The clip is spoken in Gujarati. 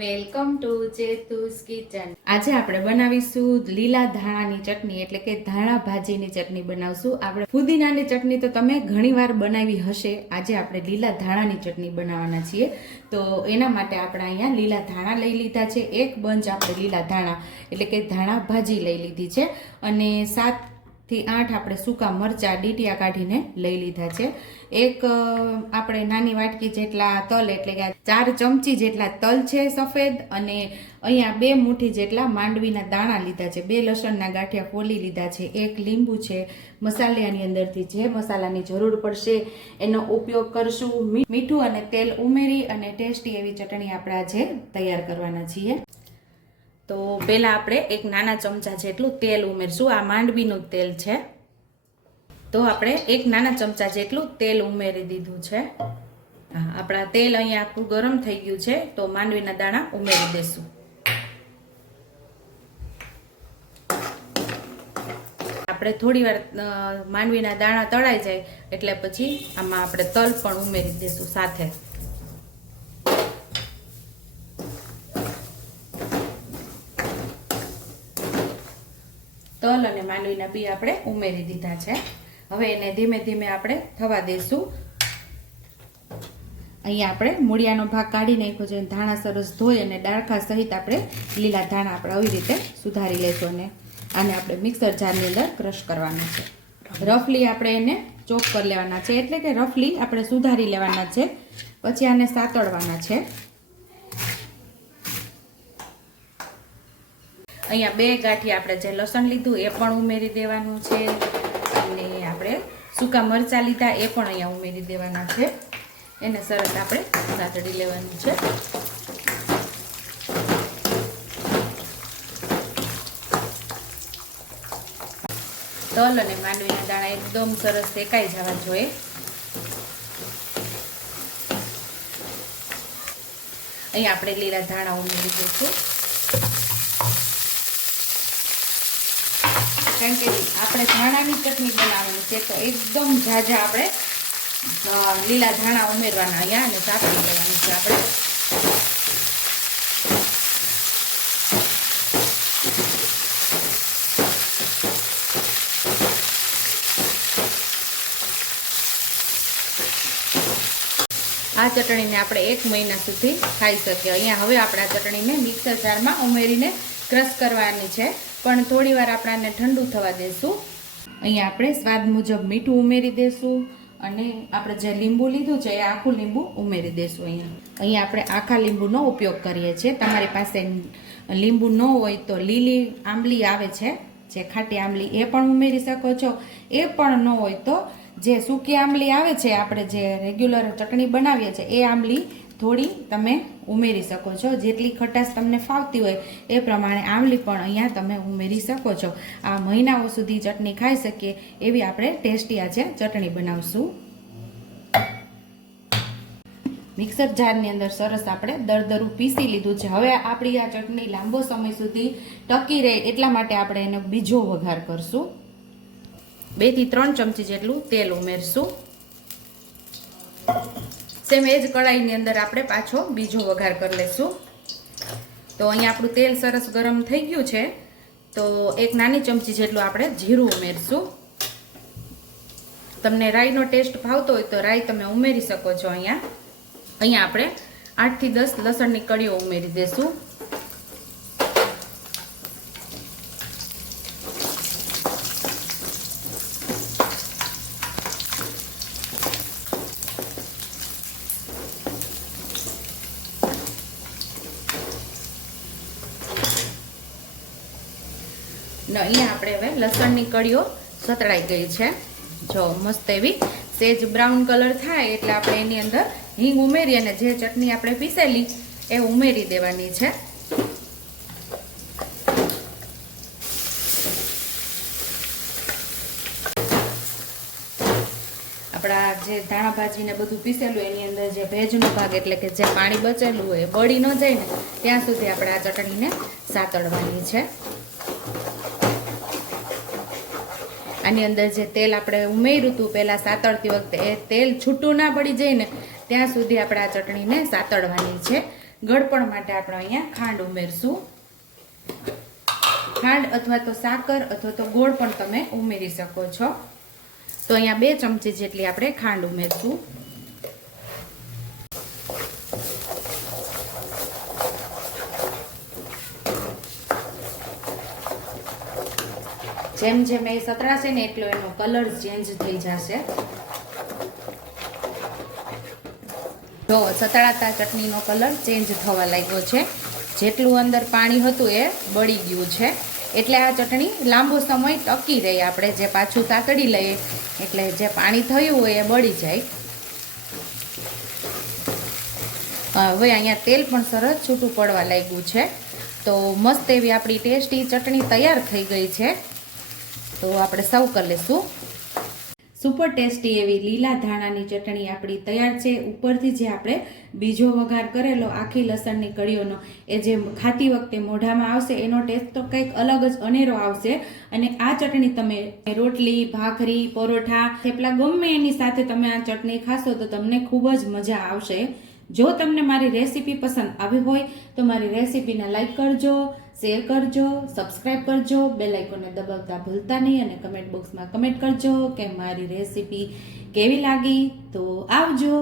Welcome to ચેતુસ kitchen. આજે આપણે બનાવીશું લીલા ધાણાની ચટણી, એટલે કે ધાણા ભાજીની ચટણી બનાવશું। આપણે ફુદીનાની ચટણી તો તમે ઘણીવાર બનાવી હશે, આજે આપણે લીલા ધાણાની ચટણી બનાવવાના છીએ। તો એના માટે આપણે અહીંયા લીલા ધાણા લઈ લીધા છે। એક બંચ આપણે લીલા ધાણા એટલે કે ધાણા ભાજી લઈ લીધી છે, અને 7 થી 8 આપણે સૂકા મરચા ડીટીયા કાઢીને લઈ લીધા છે। એક આપણે નાની વાટકી જેટલા તલ એટલે કે 4 ચમચી જેટલા તલ છે સફેદ, અને અહીંયા 2 મુઠ્ઠી જેટલા માંડવીના દાણા લીધા છે। 2 લસણના ગાંઠિયા ફોલી લીધા છે। એક લીંબુ છે। મસાલાની અંદરથી જે મસાલાની જરૂર પડશે એનો ઉપયોગ કરશું। મીઠું અને તેલ ઉમેરી અને ટેસ્ટી એવી ચટણી આપણે આજે તૈયાર કરવાના છીએ। તો પહેલા આપણે એક નાના ચમચા જેટલું તેલ ઉમેરશું। આ માંડવીનું તેલ છે, તો આપણે એક નાના ચમચા જેટલું તેલ ઉમેરી દીધું છે। આપણા તેલ અહીંયા આખું ગરમ થઈ ગયું છે, તો માંડવીના દાણા ઉમેરી દેશું। આપણે થોડી વાર માંડવીના દાણા તળાઈ જાય એટલે પછી આમાં આપણે તલ પણ ઉમેરી દેશું સાથે। તલ અને માંડવીના બી આપણે ઉમેરી દીધા છે। હવે એને ધીમે ધીમે આપણે થવા દઈશું। અહીંયા આપણે મૂળિયાનો ભાગ કાઢી નાખ્યો છે। ધાણા સરસ ધોઈ અને ડાળખા સહિત આપણે લીલા ધાણા આપણે આવી રીતે સુધારી લઈશું, અને આને આપણે મિક્સર જારની અંદર ક્રશ કરવાના છે। રફલી આપણે એને ચોપ કરી લેવાના છે, એટલે કે રફલી આપણે સુધારી લેવાના છે, પછી આને સાતળવાના છે। અહીંયા 2 ગાંઠિયા આપણે જે લસણ લીધું એ પણ ઉમેરી દેવાનું છે, અને આપણે સૂકા મરચાં લીધા એ પણ અહીંયા ઉમેરી દેવાના છે। એને સરસ આપણે સાતળી લેવાનું છે। તલ અને માંડવીના દાણા એકદમ સરસ શેકાઈ જવા જોઈએ। અહીંયા આપણે લીલા ધાણા ઉમેરી દઈશું, કારણ કે આપણે ધાણાની ચટણી બનાવવાની છે, તો એકદમ ઝાઝા આપણે લીલા ધાણા ઉમેરવાના અહીંયા, અને સાતળી લેવાનું છે આપણે। આ ચટણીને આપણે 1 મહિના સુધી ખાઈ શકીએ। અહીંયા હવે આપણે આ ચટણીને મિક્સર જારમાં ઉમેરીને ક્રશ કરવાની છે, પણ થોડી વાર આપણે ઠંડુ થવા દેશું। અહીંયા આપણે સ્વાદ મુજબ મીઠું ઉમેરી દેશું, અને આપણે જે લીંબુ લીધું છે એ આખું લીંબુ ઉમેરી દેશું। અહીંયા આપણે આખા લીંબુનો ઉપયોગ કરીએ છીએ। તમારી પાસે લીંબુ ન હોય તો લીલી આંબલી આવે છે, જે ખાટી આંબલી, એ પણ ઉમેરી શકો છો। એ પણ ન હોય તો જે સૂકી આંબલી આવે છે, આપણે જે રેગ્યુલર ચટણી બનાવીએ છીએ એ આંબલી થોડી તમે ઉમેરી શકો છો। જેટલી ખટાશ તમને ફાવતી હોય એ પ્રમાણે આંબલી પણ અહીંયા તમે ઉમેરી શકો છો। આ મહિનાઓ સુધી ચટણી ખાઈ શકીએ એવી આપણે ટેસ્ટી આજે ચટણી બનાવશું। મિક્સર જારની અંદર સરસ આપણે દરદરું પીસી લીધું છે। હવે આપણી આ ચટણી લાંબો સમય સુધી ટકી રહે એટલા માટે આપણે એને બીજો વઘાર કરશું। 2 થી 3 ચમચી જેટલું તેલ ઉમેરશું। સેમ એ જ કડાઈની અંદર આપણે પાછો બીજો વઘાર કરી લઈશું। તો અહીંયા આપણું તેલ સરસ ગરમ થઈ ગયું છે, તો 1 નાની ચમચી જેટલું આપણે જીરું ઉમેરશું। તમને રાઈનો ટેસ્ટ ભાવતો હોય તો રાઈ તમે ઉમેરી શકો છો। અહીંયા આપણે 8 થી 10 લસણની કળીઓ ઉમેરી દેશું। અહીંયા આપણે હવે લસણની કળીઓ સતળાઈ ગઈ છે। જો મસ્ત એવી સેજ બ્રાઉન કલર થાય એટલે આપણે એની અંદર હિંગ ઉમેરી અને જે ચટણી આપણે પીસેલી એ ઉમેરી દેવાની છે। આપણા જે ધાણા ભાજીને બધું પીસેલું એની અંદર જે ભેજનો ભાગ એટલે કે જે પાણી બચેલું હોય એ બળી ન જાય ને ત્યાં સુધી આપણે આ ચટણીને સાતળવાની છે। આની અંદર જે તેલ આપણે ઉમેર્યું હતું પહેલાં સાતળતી વખતે, એ તેલ છૂટું ના પડી જાય ને ત્યાં સુધી આપણે આ ચટણીને સાતળવાની છે। ગળપણ માટે આપણે અહીંયા ખાંડ ઉમેરશું. ખાંડ અથવા તો સાકર અથવા તો ગોળ પણ તમે ઉમેરી શકો છો. તો અહીંયા 2 ચમચી જેટલી આપણે ખાંડ ઉમેરશું. જેમ જેમ એ સતળાશે ને એટલો એનો કલર ચેન્જ થઈ જશે. જો સતળાતા ચટણીનો કલર ચેન્જ થવા લાગ્યો છે. જેટલું અંદર પાણી હતું એ બળી ગયું છે. એટલે આ ચટણી લાંબો સમય ટકી રહે. આપણે જે પાછું તાતડી લઈએ એટલે જે પાણી થયું હોય એ બળી જાય. હવે અહીંયા તેલ પણ સરસ છૂટું પડવા લાગ્યું છે. તો મસ્ત એવી આપણી ટેસ્ટી ચટણી તૈયાર થઈ ગઈ છે. તો આપણે સર્વ કરી લઈશું. સુપર ટેસ્ટી એવી લીલા ધાણાની ચટણી આપણી તૈયાર છે. ઉપરથી જે આપણે બીજો વઘાર કરેલો આખી લસણની કળીઓનો એ જે ખાતી વખતે મોઢામાં આવશે એનો ટેસ્ટ તો કંઈક અલગ જ અનેરો આવશે. અને આ ચટણી તમે રોટલી, ભાખરી, પરોઠા, થેપલા ગમે એની સાથે તમે આ ચટણી ખાશો તો તમને ખૂબ જ મજા આવશે. જો તમને મારી રેસીપી પસંદ આવી હોય તો મારી રેસીપીને લાઈક કરજો, શેર કરજો, સબસ્ક્રાઈબ કરજો, બેલ આઇકોનને દબાવતા ભૂલતા નહીં અને કમેન્ટ બોક્સમાં કમેન્ટ કરજો કે મારી રેસીપી કેવી લાગી. તો આવજો.